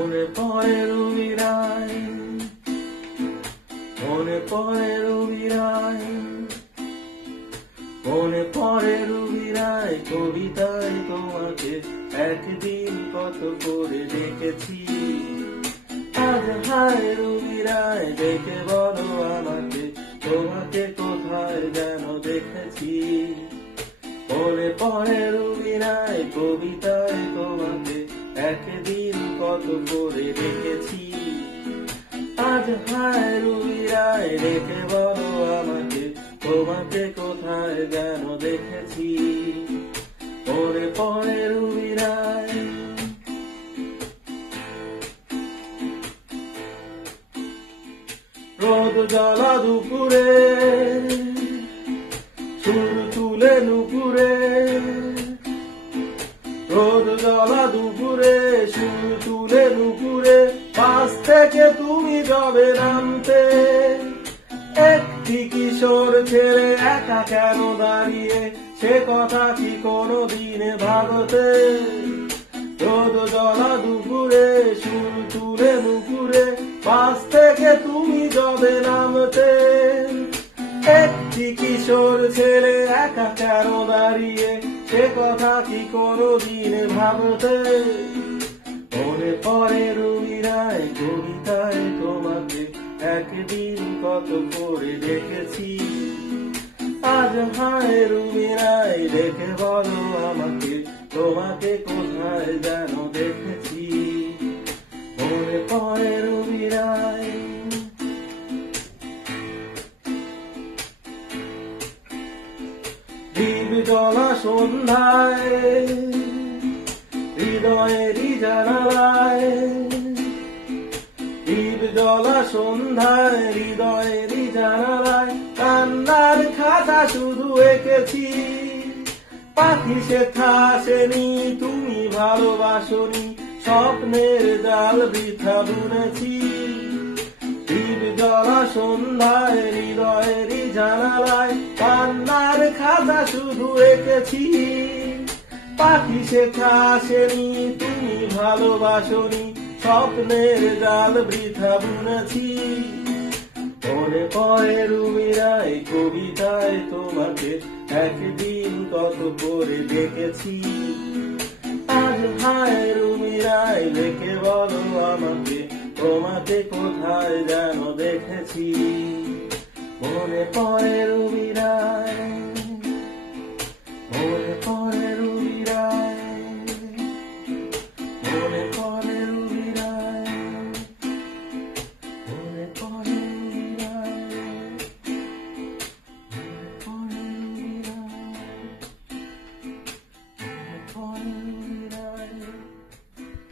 মনে পড়ে রবি রায়, মনে পড়ে রবি রায়, মনে পড়ে রবি রায়। কবিতায় তোমাকে একদিন কত করে দেখেছি। আজ হায় রবি রায়, দেখে বলো আমাকে তোমাকে কোথায় যেন দেখেছি। মনে পড়ে রবি রায়, কবিতায় তোমাকে একদিন কত করে দেখেছি। আজ হায় রবি রায়, দেখে বলো আমাকে তোমাকে কোথায় যেন দেখেছি। মনে পড়ে রবি রায়। রোদ জ্বালা দুপুরে, সুর তুলে নুপুরে। রোদ জ্বালা দুপুরে, সুর তুলে নুপুরে। পাশ থেকে তুমি যাবে নামতে, একটি কিশোর ছেলে একা কেন দাঁড়িয়ে, সে কথা কি কোনো দিনে ভাবতে। রোদ জ্বালা দুপুরে, সুর তুলে নুপুরে। পাশ থেকে তুমি যাবে নামতে, একটি কিশোর ছেলে একা কেন দাঁড়িয়ে, সে কথা কি কোনো দিনে ভাবতে। মনে পড়ে রবি রায়, কবিতায় তোমাকে একদিন কত করে দেখেছি। আজ হায় রবি রায়, দেখে বলো আমাকে তোমাকে কোথায় যেন দেখেছি। মনে পড়ে রবি রায়। দীপ জ্বলা সন্ধ্যায়, হৃদয়েরই জানালায়। দীপ জ্বলা সন্ধ্যায়, হৃদয়েরই জানালায়। কান্নার খাতা শুধু এঁকেছি, পাখি শেখা আসেনি, তুমি ভালোবাসনি, স্বপ্নের জাল বৃথা বুনেছি। দীপ জ্বলা সন্ধ্যায়, হৃদয়েরই জানালায়। কান্নার খাতা শুধু এঁকেছি, পাখি শেখা আসেনি, তুমি ভালোবাসনি, স্বপ্নের জাল বৃথা বুনেছি। মনে পড়ে রবি রায়, কবিতায় তোমাকে একদিন কত করে দেখেছি। আজ হায় রবি রায়, দেখে বলো আমাকে তোমাকে কোথায় যেন দেখেছি। মনে পড়ে রবি রায়, মনে পড়ে।